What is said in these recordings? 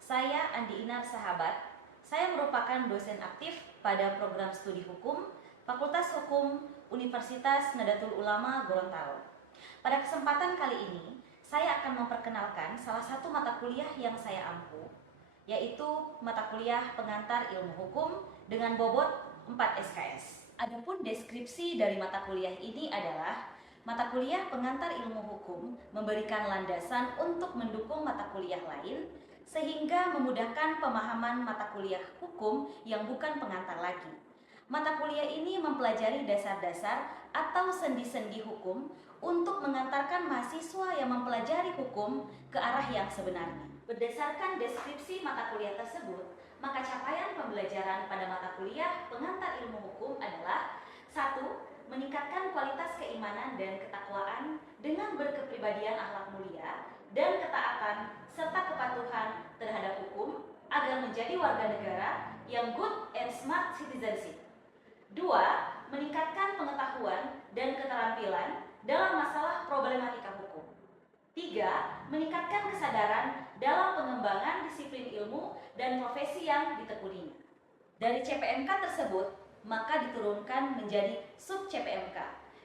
Saya Andi Inar Sahabat. Saya merupakan dosen aktif pada program studi hukum Fakultas Hukum Universitas Nadatul Ulama Gorontalo. Pada kesempatan kali ini, saya akan memperkenalkan salah satu mata kuliah yang saya ampu, yaitu mata kuliah pengantar ilmu hukum dengan bobot 4 SKS. Adapun deskripsi dari mata kuliah ini adalah mata kuliah pengantar ilmu hukum memberikan landasan untuk mendukung mata kuliah lain sehingga memudahkan pemahaman mata kuliah hukum yang bukan pengantar lagi. Mata kuliah ini mempelajari dasar-dasar atau sendi-sendi hukum untuk mengantarkan mahasiswa yang mempelajari hukum ke arah yang sebenarnya. Berdasarkan deskripsi mata kuliah tersebut, maka capaian pembelajaran pada mata kuliah pengantar ilmu hukum adalah 1. Meningkatkan kualitas keimanan dan ketakwaan dengan berkepribadian akhlak mulia dan ketaatan serta kepatuhan terhadap hukum agar menjadi warga negara yang good and smart citizenship. 2. Meningkatkan pengetahuan dan keterampilan dalam masalah problematika hukum. 3. Meningkatkan kesadaran dalam pengembangan disiplin ilmu dan profesi yang ditekuninya. Dari CPMK tersebut, maka diturunkan menjadi sub CPMK,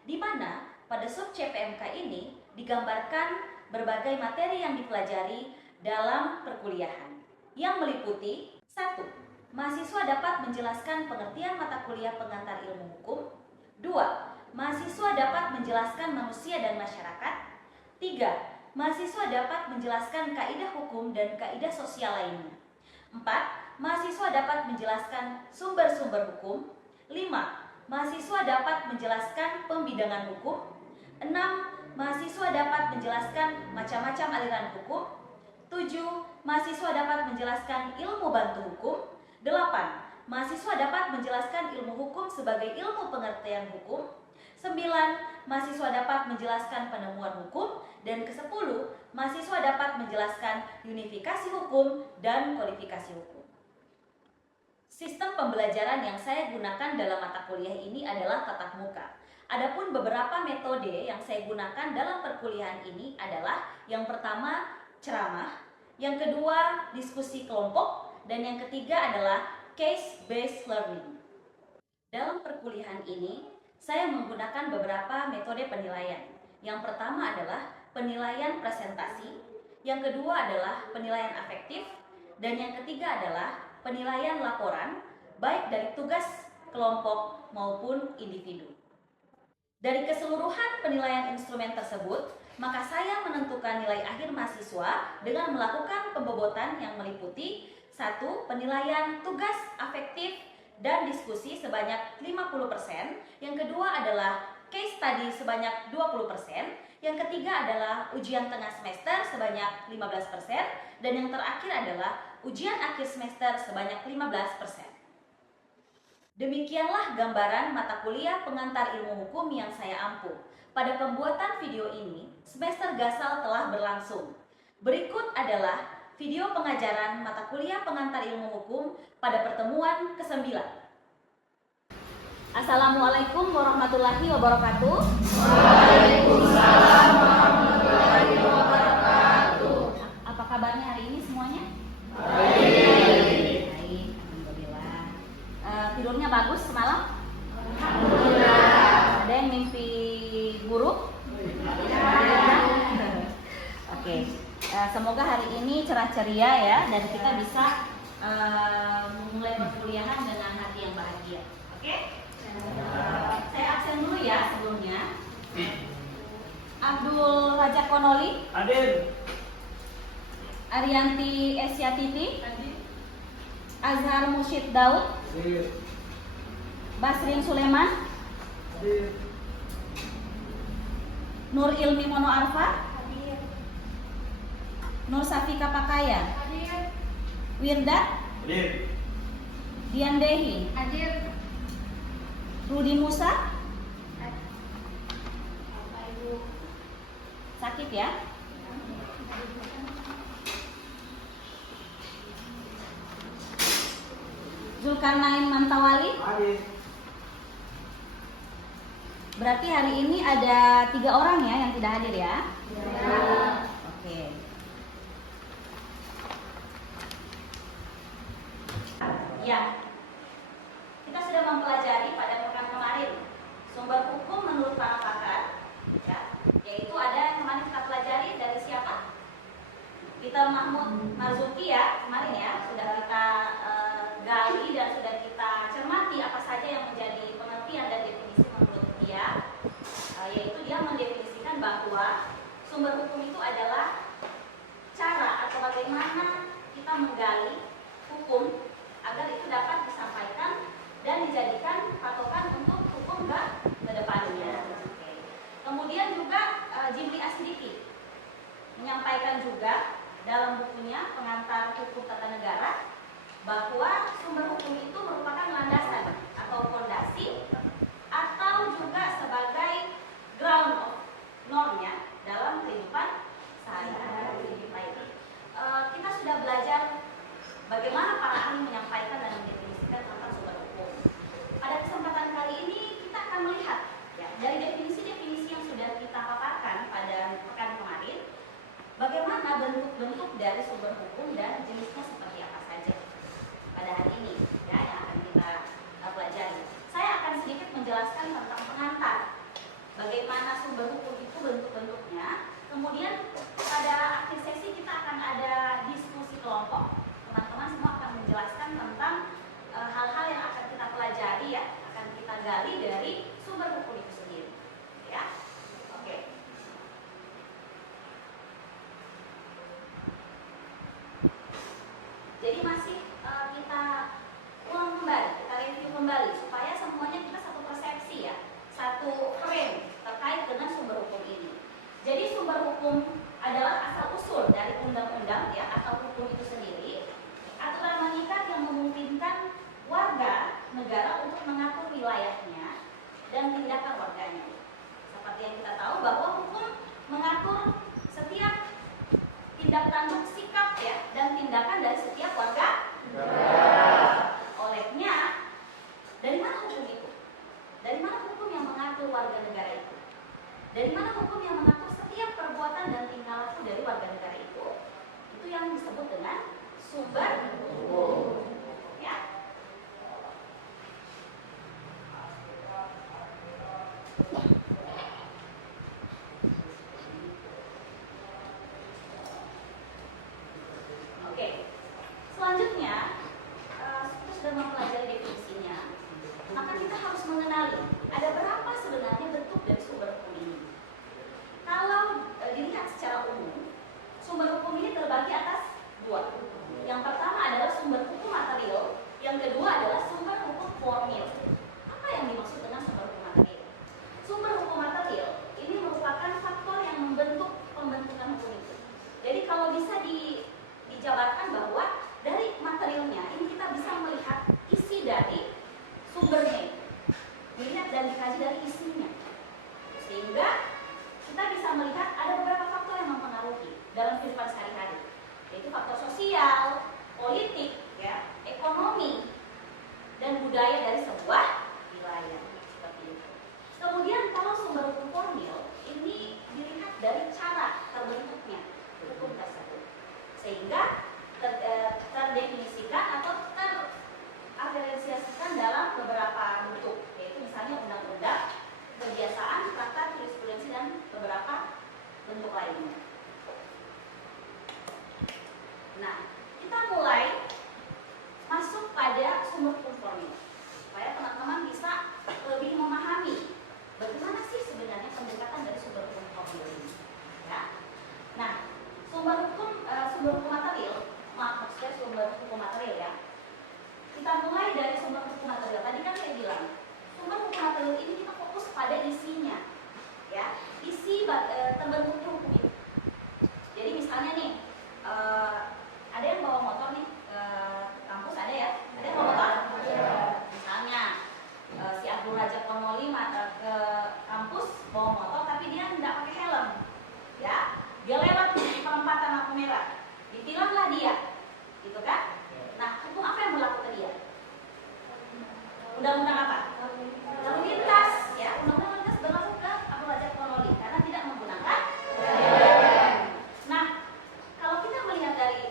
di mana pada sub CPMK ini digambarkan berbagai materi yang dipelajari dalam perkuliahan, yang meliputi 1. Mahasiswa dapat menjelaskan pengertian mata kuliah pengantar ilmu hukum. 2. Mahasiswa dapat menjelaskan manusia dan masyarakat. 3. Mahasiswa dapat menjelaskan kaidah hukum dan kaidah sosial lainnya. 4. Mahasiswa dapat menjelaskan sumber-sumber hukum. 5. Mahasiswa dapat menjelaskan pembidangan hukum. 6. Mahasiswa dapat menjelaskan macam-macam aliran hukum. 7. Mahasiswa dapat menjelaskan ilmu bantu hukum. 8. Mahasiswa dapat menjelaskan ilmu hukum sebagai ilmu pengertian hukum. 9. Mahasiswa dapat menjelaskan penemuan hukum. Dan ke-10, mahasiswa dapat menjelaskan unifikasi hukum dan kodifikasi hukum. Sistem pembelajaran yang saya gunakan dalam mata kuliah ini adalah tatap muka. Adapun beberapa metode yang saya gunakan dalam perkuliahan ini adalah yang pertama ceramah, yang kedua diskusi kelompok, dan yang ketiga adalah case-based learning. Dalam perkuliahan ini, saya menggunakan beberapa metode penilaian. Yang pertama adalah penilaian presentasi, yang kedua adalah penilaian afektif, dan yang ketiga adalah penilaian laporan, baik dari tugas kelompok maupun individu. Dari keseluruhan penilaian instrumen tersebut, maka saya menentukan nilai akhir mahasiswa dengan melakukan pembobotan yang meliputi 1. Penilaian tugas afektif dan diskusi sebanyak 50%, yang kedua adalah case study sebanyak 20%, yang ketiga adalah ujian tengah semester sebanyak 15%, dan yang terakhir adalah ujian akhir semester sebanyak 15%. Demikianlah gambaran mata kuliah pengantar ilmu hukum yang saya ampu. Pada pembuatan video ini, semester Gasal telah berlangsung. Berikut adalah video pengajaran mata kuliah pengantar ilmu hukum pada pertemuan ke-9. Assalamualaikum warahmatullahi wabarakatuh. Waalaikumsalam warahmatullahi wabarakatuh. Apa kabarnya hari ini semuanya? Baik. Baik, alhamdulillah. Tidurnya bagus semalam? Alhamdulillah. Ada yang mimpi buruk? Oke. Semoga hari ini cerah ceria ya, dan kita bisa memulai perkuliahan dengan hati yang bahagia. Oke? Saya absen dulu ya sebelumnya. Abdul Rajak Konoli, Hadir. Arianti Esyatiti, Azhar Musyid Daud, Hadir. Basrin Suleman, Hadir. Nur Ilmi Mono Arfa, Nur Safika Pakaya, Wirdat, Hadir. Dian Dehi, Rudi Musa. Sakit ya? Zulkarnain Mantawali. Hadir. Berarti hari ini ada 3 orang ya yang tidak hadir ya? Ya. Oke. Ya, kita sudah mempelajari pada pekan kemarin sumber hukum menurut para pakar, ya, yaitu ada yang kemarin kita pelajari dari siapa? Peter Mahmud Marzuki ya, kemarin ya, sudah kita gali dan sudah kita cermati apa saja yang menjadi pengertian dan definisi menurut dia, yaitu dia mendefinisikan bahwa sumber hukum itu adalah cara atau bagaimana kita menggali hukum agar itu dapat disampaikan dan dijadikan patokan untuk hukum ke depannya. Kemudian juga Jimli Asidiki menyampaikan juga dalam bukunya Pengantar Hukum Tata Negara bahwa sumber hukum itu merupakan landasan atau fondasi atau juga sebagai ground of normnya dalam kehidupan sehari-hari. Kita sudah belajar bagaimana para ahli menyampaikan dan mendefinisikan tentang sumber hukum. Pada kesempatan kali ini kita akan melihat ya, dari definisi-definisi yang sudah kita paparkan pada pekan kemarin, bagaimana bentuk-bentuk dari sumber hukum dan jenisnya seperti apa saja pada hari ini ya, yang akan kita pelajari. Saya akan sedikit menjelaskan tentang pengantar, bagaimana sumber hukum itu bentuk-bentuknya. Kemudian pada akhir sesi kita akan ada diskusi kelompok. Teman-teman semua akan menjelaskan tentang hal-hal yang akan kita pelajari ya, akan kita gali dari sumber hukum itu sendiri. Ya, oke. Jadi masih kita ulang kembali, kita review kembali supaya semuanya kita satu persepsi ya, satu frame terkait dengan sumber hukum ini. Jadi sumber hukum adalah asal usul dari undang-undang ya atau hukum itu sendiri, aturan mengikat yang memungkinkan warga negara untuk mengatur wilayahnya dan tindakan warganya. Seperti yang kita tahu bahwa hukum mengatur setiap tindak tanduk sikap ya dan tindakan dari setiap warga negara. Olehnya, dari mana hukum itu? Dari mana hukum yang mengatur warga negara itu? Dari mana hukum yang mengatur setiap perbuatan dan tingkah laku dari warga negara itu? Itu yang disebut dengan sumber hukum. Ya. Oke. Selanjutnya, kita sudah mempelajari definisinya. Maka kita harus mengenali ada berapa sebenarnya bentuk dari sumber hukum ini. Kalau dilihat secara umum, sumber hukum ini terbagi atas dua. Yang pertama adalah sumber hukum material, yang kedua adalah sumber hukum formil. Apa yang dimaksud dengan sumber hukum material? Sumber hukum material ini merupakan faktor yang membentuk pembentukan hukum itu. Jadi kalau bisa dijabarkan bahwa dari materialnya ini kita bisa melihat isi dari sumbernya, dilihat dan dikaji dari isinya, sehingga kita bisa melihat ada beberapa faktor yang mempengaruhi dalam kehidupan sehari-hari, yaitu faktor sosial, politik, ya, ekonomi, dan budaya dari sebuah wilayah seperti itu. Kemudian kalau sumber hukum formil ini dilihat dari cara terbentuknya hukum tersebut, sehingga terdefinisikan atau terafiliasikan dalam beberapa bentuk, yaitu misalnya undang-undang, kebiasaan, traktat, jurisprudensi, dan beberapa bentuk lainnya. Nah, kita mulai masuk pada sumber hukum formil supaya teman-teman bisa lebih memahami bagaimana sih sebenarnya pendekatan dari sumber hukum formil ini. Ya. Nah, sumber hukum material, maksudnya sumber hukum material ya. Kita mulai dari sumber hukum material. Tadi kan saya bilang sumber hukum material ini kita fokus pada isinya, ya, isi terbentuknya hukum itu. Jadi misalnya nih, ada yang bawa motor nih ke kampus, ada ya? Ada yang bawa motor? Misalnya si Abdul Raja Konoli ke kampus bawa motor, tapi dia tidak pakai helm, ya? Dia lewat di perempatan lampu merah, ditilanglah dia, gitu kan? Nah, hukum apa yang berlaku ke dia? Undang-undang apa? Lalu lintas, ya, undang-undang lintas berlaku ke Abdul Raja Konoli karena tidak menggunakan helm. Nah, kalau kita melihat dari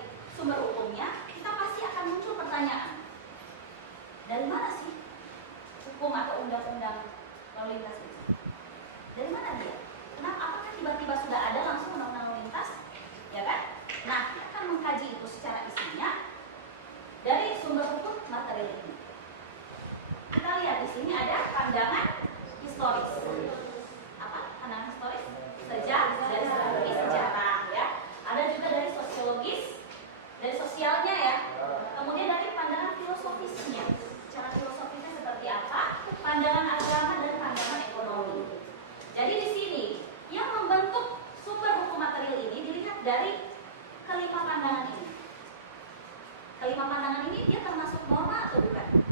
kelima pandangan ini dia termasuk norma atau bukan?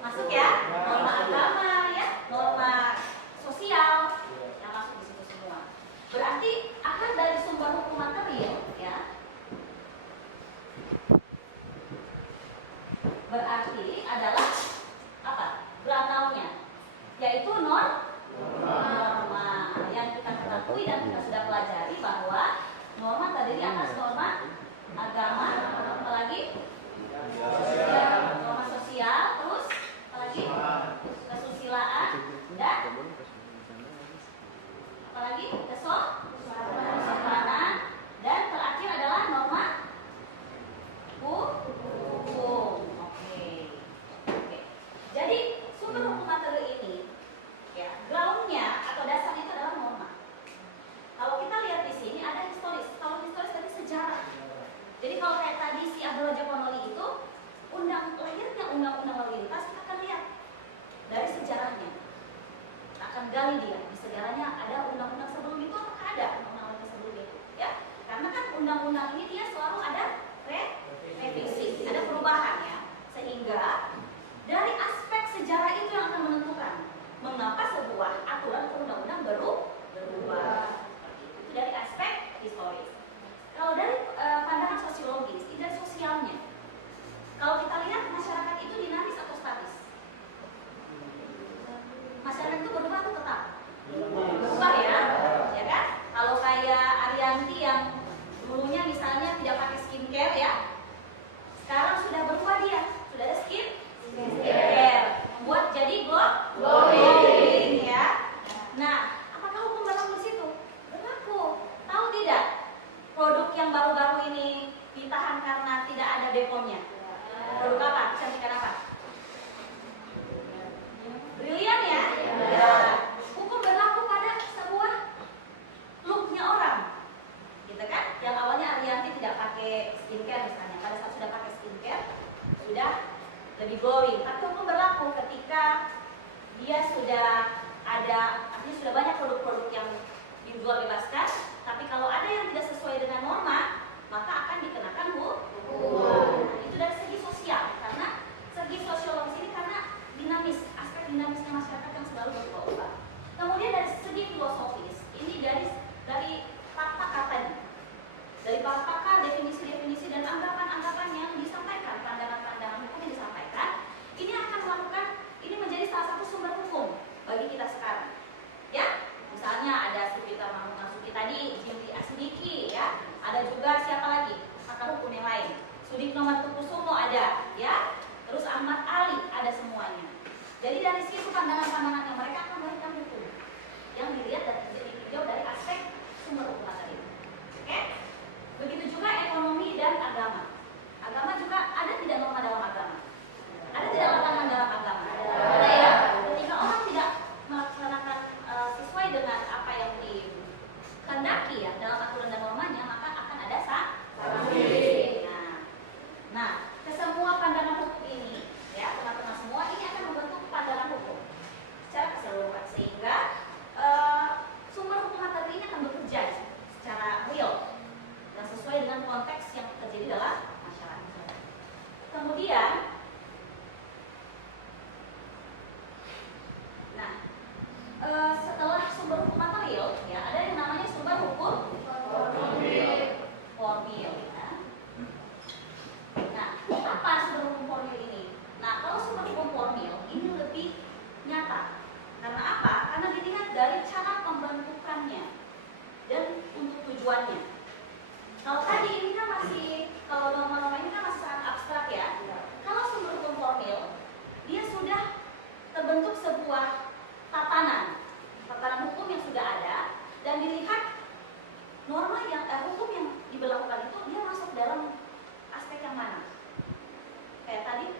Masuk ya, norma agama ya, norma sosial yang masuk di situ semua. Berarti akar dari sumber hukum material ya, berarti adalah apa? Beranalnya, yaitu norma yang kita ketahui dan kita sudah pelajari bahwa norma terdiri atas norma agama, apalagi norma sosial, terus apalagi kesusilaan dan apalagi kesopanan, dan terakhir adalah norma hukum. Oke. Jadi sumber hukum material ini ya, groundnya atau dasarnya itu adalah norma. Kalau kita lihat di sini ada historis. Kalau historis tadi sejarah. Jadi kalau kayak tadi si Abdul Raja Ponoli itu lahirnya undang-undang lalu lintas, kita akan lihat dari sejarahnya. Kita akan gali dia di sejarahnya, ada undang-undang sebelum itu apakah ada undang-undang sebelum itu? Ya, karena kan undang-undang ini dia selalu ada revisi, ada perubahan ya, sehingga dari aspek sejarah itu yang akan menentukan mengapa sebuah aturan perundang-undang berubah. Itu dari aspek historis. Kalau dari pandangan sosiologis, ini dari sosialnya. Kalau kita lihat masyarakat itu dinamis atau statis? Masyarakat itu berubah atau tetap? Berubah ya, ya kan? Kalau kayak Arianti yang dulunya misalnya tidak pakai skincare ya, sekarang sudah berubah dia, sudah ada skincare, membuat jadi glowing ya. Nah, apakah hukum berlaku di situ? Berlaku. Tahu tidak? Produk yang baru-baru ini ditahan karena tidak ada deponya. Produk apa? Kecantikan apa? Brilian ya? Ya. Hukum berlaku pada sebuah looknya orang, gitu kan? Yang awalnya Arianti tidak pakai skincare misalnya, pada saat sudah pakai skincare sudah lebih glowing. Tapi hukum berlaku ketika dia sudah ada, artinya sudah banyak produk-produk yang dijual bebaskan, tapi kalau ada yang tidak sesuai dengan norma, maka akan dikenakan hukum. Nah, itu dari segi sosial, karena segi sosiologis ini karena dinamis, aspek dinamisnya masyarakat yang selalu berubah-ubah. Kemudian dari segi filosofis, ini dari pakar-pakarnya, dari pakar, definisi-definisi dan anggapan-anggapan yang disampaikan, pandangan-pandangan hukum yang disampaikan, ini akan melakukan, ini menjadi salah satu sumber hukum bagi kita sekarang. Ya, misalnya ada Sukita Mahmud tadi, Jimli Asidiki, ya, ada juga siapa lagi? Pakar hukum yang lain. Sudikno Martokusumo ada, ya. Terus Ahmad Ali ada semuanya. Jadi dari situ pandangan-pandangannya mereka akan melahirkan hukum yang dilihat dan ditinjau dari aspek sumber hukum tadi. Oke? Begitu juga ekonomi dan agama. Agama juga ada tidak norma dalam agama? Ada tidak larangan dalam agama? Ada ya. Ketika orang tidak melaksanakan sesuai dengan apa yang dikehendaki ya dalam aturan dan normanya, maka akan ada sanksi. Nah, kesemua pandangan hukum ini, ya teman-teman semua, ini akan membentuk pandangan hukum secara keseluruhan, sehingga sumber hukum materi ini akan bekerja secara real dan sesuai dengan konteks yang terjadi dalam masyarakat. Kemudian, nah, setelah sumber hukum material, ya ada yang namanya sumber hukum formil. Nah, apa sumber hukum formil ini? Nah, kalau sumber hukum formil ini lebih nyata. Karena apa? Karena dilihat dari cara pembentukannya dan untuk tujuannya. Kalau tadi ini kan masih, kalau norma-norma ini kan masih sangat abstrak ya. Kalau sumber hukum formil, dia sudah terbentuk sebuah tatanan hukum yang sudah ada, dan dilihat norma yang hukum yang diberlakukan itu dia masuk dalam aspek yang mana? Kayak tadi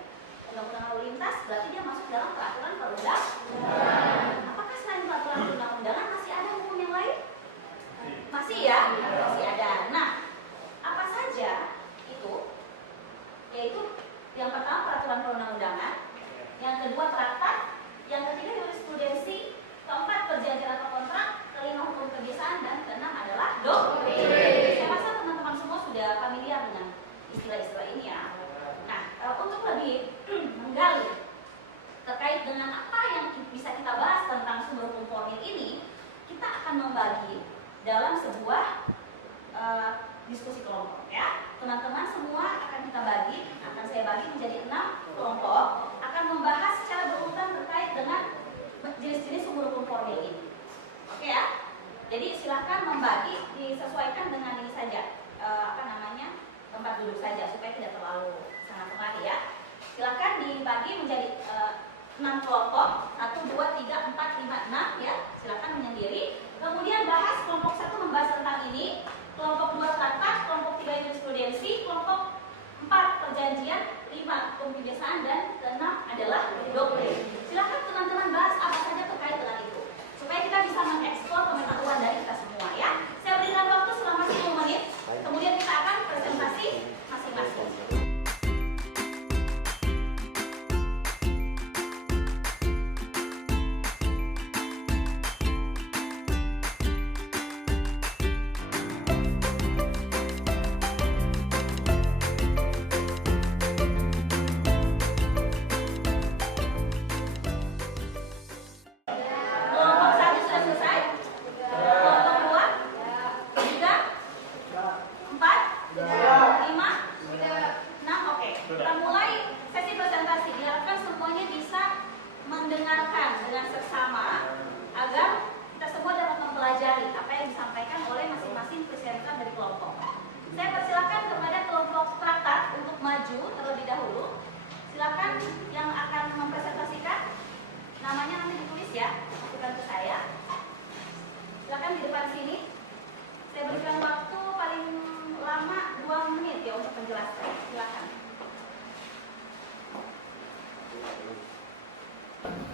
undang-undang lalu lintas, berarti dia masuk dalam peraturan perundang-undangan. Apakah selain peraturan perundang-undangan masih ada hukum yang lain? Masih ya, masih ada. Nah, apa saja itu? Yaitu yang pertama peraturan perundang-undangan, yang kedua traktat, yang ketiga jurisprudensi, keempat perjanjian atau kontrak, kelima hukum kebiasaan, dan keenam adalah doktrin. Saya rasa teman-teman semua sudah familiar dengan istilah-istilah ini ya. dalam sebuah diskusi kelompok ya. Teman-teman semua akan saya bagi menjadi 6 kelompok, akan membahas secara berurutan terkait dengan jenis-jenis sumber hukum formil ini. Oke ya. Jadi silakan membagi, disesuaikan dengan ini saja, tempat duduk saja supaya tidak terlalu sangat kemari ya. Silakan dibagi menjadi 6 kelompok, 1, 2, 3, 4, 5, 6 ya. Silakan menyendiri. Kemudian bahas kelompok 1 membahas tentang ini, kelompok 2 traktat, kelompok 3 jurisprudensi, kelompok 4 perjanjian, 5 hukum kebiasaan, dan ke-6 adalah doktrin. Silakan teman-teman bahas apa saja terkait dengan itu supaya kita bisa mengeksplor pengetahuan dari kita semua ya. Saya berikan waktu selama 10 menit, kemudian kita akan presentasi masing-masing.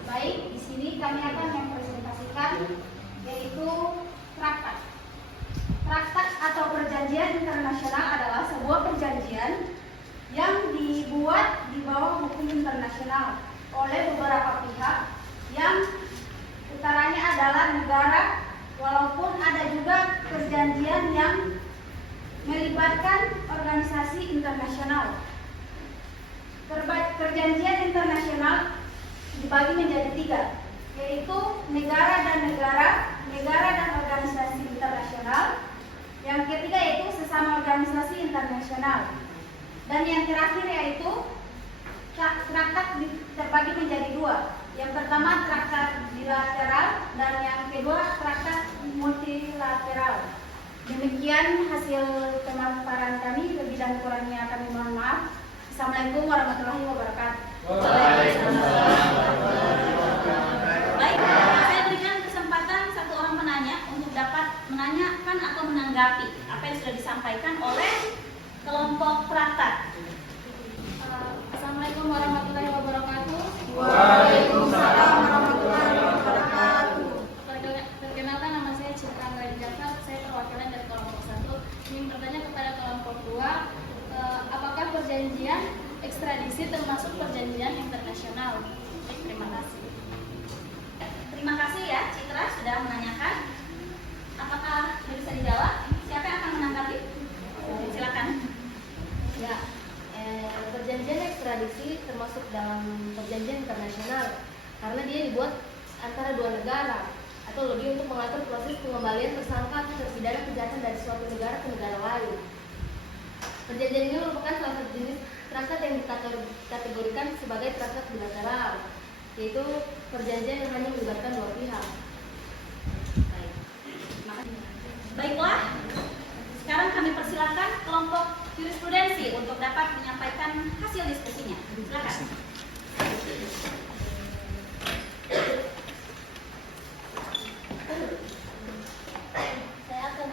Baik, di sini kami akan mempresentasikan yaitu traktat. Traktat atau perjanjian internasional adalah sebuah perjanjian yang dibuat di bawah hukum internasional oleh beberapa pihak yang utaranya adalah negara, walaupun ada juga perjanjian yang melibatkan organisasi internasional. Perjanjian internasional dibagi menjadi 3, yaitu negara dan organisasi internasional. Yang ketiga yaitu sesama organisasi internasional. Dan yang terakhir yaitu traktat terbagi menjadi 2. Yang pertama traktat bilateral dan yang kedua traktat multilateral. Demikian hasil pemaparan kami, lebih dan kurangnya kami mohon maaf. Assalamualaikum warahmatullahi wabarakatuh. Baik, saya berikan kesempatan satu orang penanya untuk dapat menanyakan atau menanggapi apa yang sudah disampaikan oleh kelompok traktat. Assalamualaikum warahmatullahi wabarakatuh. Waalaikumsalam warahmatullahi wabarakatuh. Perkenalkan, nama saya Citra Anggreni Jafar. Saya perwakilan dari kelompok 1. Ingin bertanya kepada kelompok 2, apakah perjanjian ekstradisi termasuk perjanjian internasional? Terima kasih. Terima kasih ya Citra sudah menanyakan. Apakah bisa dijawab? Siapa yang akan menanggapi? Silakan. Ya, perjanjian ekstradisi termasuk dalam perjanjian internasional karena dia dibuat antara 2 negara atau lebih untuk mengatur proses pengembalian tersangka atau terpidana kejahatan dari suatu negara ke negara lain. Perjanjian ini merupakan salah satu jenis traktat yang dikategorikan sebagai traktat bilateral, yaitu perjanjian yang hanya melibatkan 2 pihak. Baik. Baiklah. Sekarang kami persilakan kelompok jurisprudensi untuk dapat menyampaikan hasil diskusinya. Silakan. Saya akan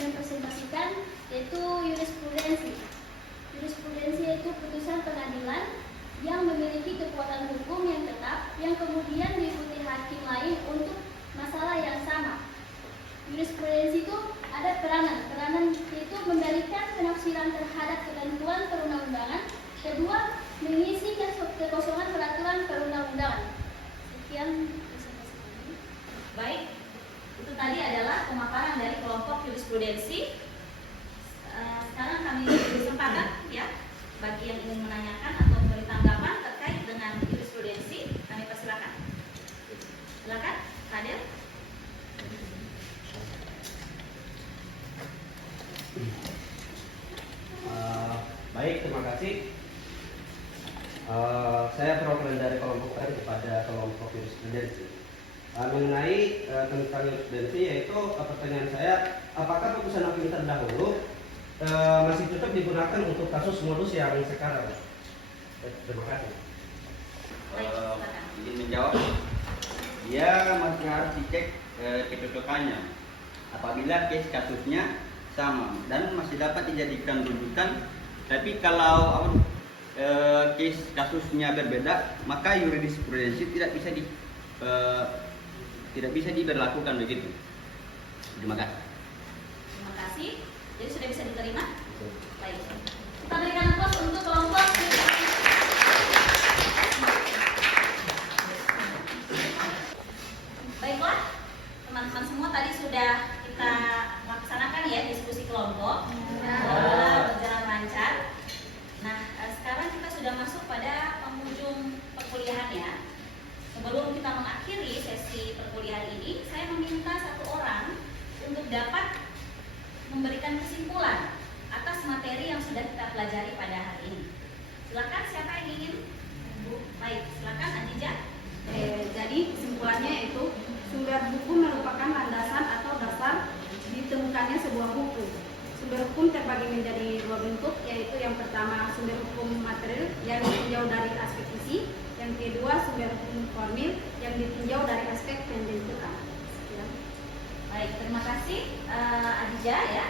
mempresentasikan yaitu jurisprudensi. Jurisprudensi yaitu putusan pengadilan yang memiliki kekuatan hukum yang tetap yang kemudian diikuti hakim lain untuk masalah yang sama. Jurisprudensi itu ada peranan itu memberikan penafsiran terhadap ketentuan perundang-undangan. Kedua, mengisi kekosongan peraturan perundang-undangan. Sekian presentasi kami. Baik, itu tadi adalah pemaparan dari kelompok jurisprudensi. Sekarang kami beri kesempatan ya bagi yang ingin menanyakan atau memberi tanggapan terkait dengan jurisprudensi. Kami persilakan. Silakan, Fadil. Baik, terima kasih. Saya perwakilan dari kelompok M kepada kelompok jurisprudensi. Mengenai tentang jurisprudensi, yaitu pertanyaan saya, apakah putusan hakim terdahulu masih tetap digunakan untuk kasus modus yang sekarang? Terima kasih. Baik, silakan. Izin menjawab. Dia masih harus dicek kecocokannya. Apabila case kasusnya sama dan masih dapat dijadikan rujukan, tapi kalau case kasusnya berbeda, maka jurisprudensi tidak bisa diberlakukan begitu. Terima kasih. Terima kasih. Jadi sudah bisa diterima? Baik. Kita berikan aplaus untuk kelompok. Baiklah, teman-teman semua tadi sudah kita laksanakan ya diskusi kelompok. Berjalan lancar. Nah, sekarang kita sudah masuk pada penghujung perkuliahan ya. Sebelum kita mengakhiri sesi perkuliahan ini, saya meminta satu orang untuk dapat memberikan kesimpulan atas materi yang sudah kita pelajari pada hari ini. Silakan, siapa yang ingin? Baik, silakan Adija. Jadi kesimpulannya itu sumber hukum merupakan landasan atau dasar ditemukannya sebuah hukum. Sumber hukum terbagi menjadi dua bentuk, yaitu yang pertama sumber hukum material yang ditinjau dari aspek isi, yang kedua sumber hukum formil yang ditinjau dari aspek pembentukan. Baik, terima kasih Adija ya.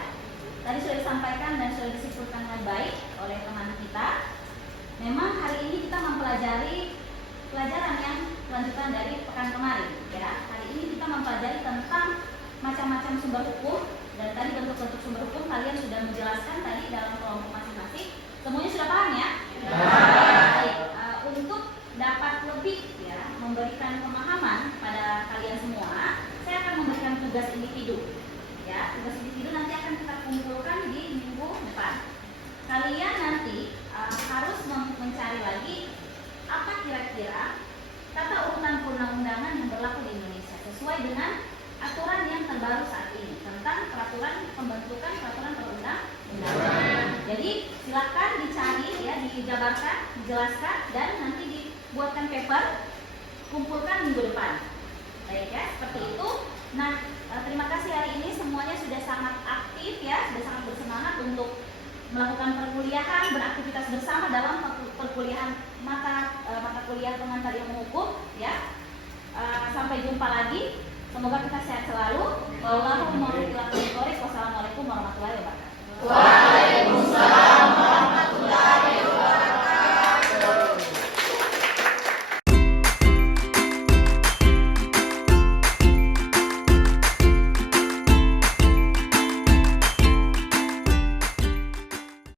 Tadi sudah disampaikan dan sudah disimpulkan dengan baik oleh teman kita. Memang hari ini kita mempelajari pelajaran yang lanjutan dari pekan kemarin ya. Hari ini kita mempelajari tentang macam-macam sumber hukum, dan tadi bentuk-bentuk sumber hukum kalian sudah menjelaskan tadi dalam kelompok masing-masing. Semuanya sudah paham ya? Baik, untuk dapat lebih ya memberikan pemahaman pada kalian semua, saya akan memberikan tugas individu. Ya, tugas individu nanti akan kita kumpulkan di minggu depan. Kalian nanti harus mencari lagi apa kira-kira tata urutan perundang-undangan yang berlaku di Indonesia sesuai dengan aturan yang terbaru saat ini tentang peraturan pembentukan peraturan perundang-undangan. Jadi silakan dicari ya, dijabarkan, dijelaskan, dan nanti dibuatkan paper, kumpulkan minggu depan. Baik ya, seperti itu. Nah, terima kasih hari ini semuanya sudah sangat aktif ya, sudah sangat bersemangat untuk melakukan perkuliahan, beraktivitas bersama dalam perkuliahan mata kuliah pengantar ilmu hukum ya. Sampai jumpa lagi. Semoga kita sehat selalu. Wassalamualaikum warahmatullahi wabarakatuh. Waalaikumsalam.